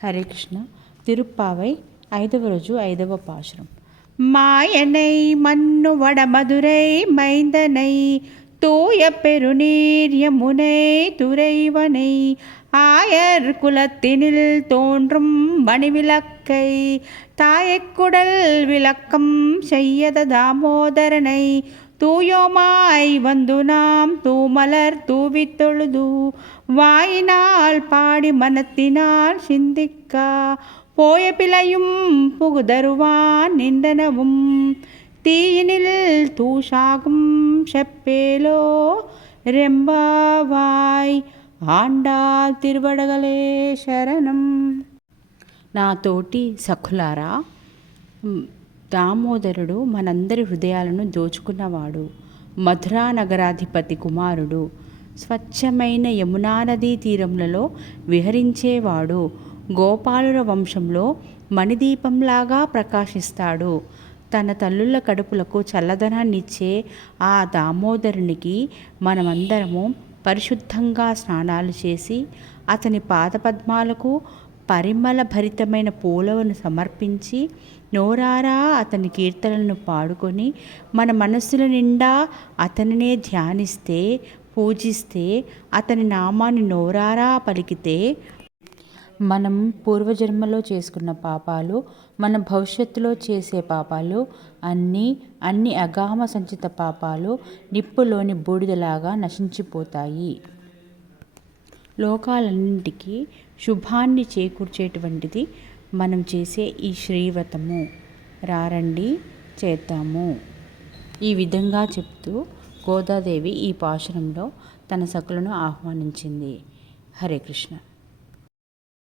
హరే కృష్ణ. తిరుప్పావై 5వ రోజు 5వ పాశురం. மாயனை மண்ணு வடமதுரை மைந்தனை தூய பெருநீர் யமுனை துறைவனை ஆயர் குலத்தினில் தோன்றும் மணிவிளக்கை தாயக்குடல் விளக்கம் செய்யத தாமோதரனை தூயோமாய் வந்து நாம் தூமலர் தூவித் தொழுது வாயினால் பாடி மனத்தினால் சிந்திக்கா போய பிழையும் புகுதருவான் நின்றனவும் தீயினில் தூஷாகும் செப்பேலோ రెంబావాయ్ ఆండాల్ తిరువడగలే శరణం. నా తోటి సఖులారా, దామోదరుడు మనందరి హృదయాలను దోచుకున్నవాడు. మధురా నగరాధిపతి కుమారుడు. స్వచ్ఛమైన యమునా నదీ తీరములలో విహరించేవాడు. గోపాలుర వంశంలో మణిదీపంలాగా ప్రకాశిస్తాడు. తన తల్లుల కడుపులకు చల్లదనాన్నిచ్చే ఆ దామోదరునికి మనమందరము పరిశుద్ధంగా స్నానాలు చేసి అతని పాదపద్మాలకు పరిమళ భరితమైన పూలను సమర్పించి నోరారా అతని కీర్తనలను పాడుకొని మన మనస్సుల నిండా అతనినే ధ్యానిస్తే, పూజిస్తే, అతని నామాన్ని నోరారా పలికితే మనం పూర్వజన్మలో చేసుకున్న పాపాలు, మన భవిష్యత్తులో చేసే పాపాలు అన్ని అగామ సంచిత పాపాలు నిప్పులోని బూడిదలాగా నశించిపోతాయి. లోకాలన్నింటికీ శుభాన్ని చేకూర్చేటువంటిది మనం చేసే ఈ శ్రీవ్రతము. రారండి చేద్దాము. ఈ విధంగా చెప్తూ గోదాదేవి ఈ పాశురంలో తన సఖులను ఆహ్వానించింది. హరే కృష్ణ.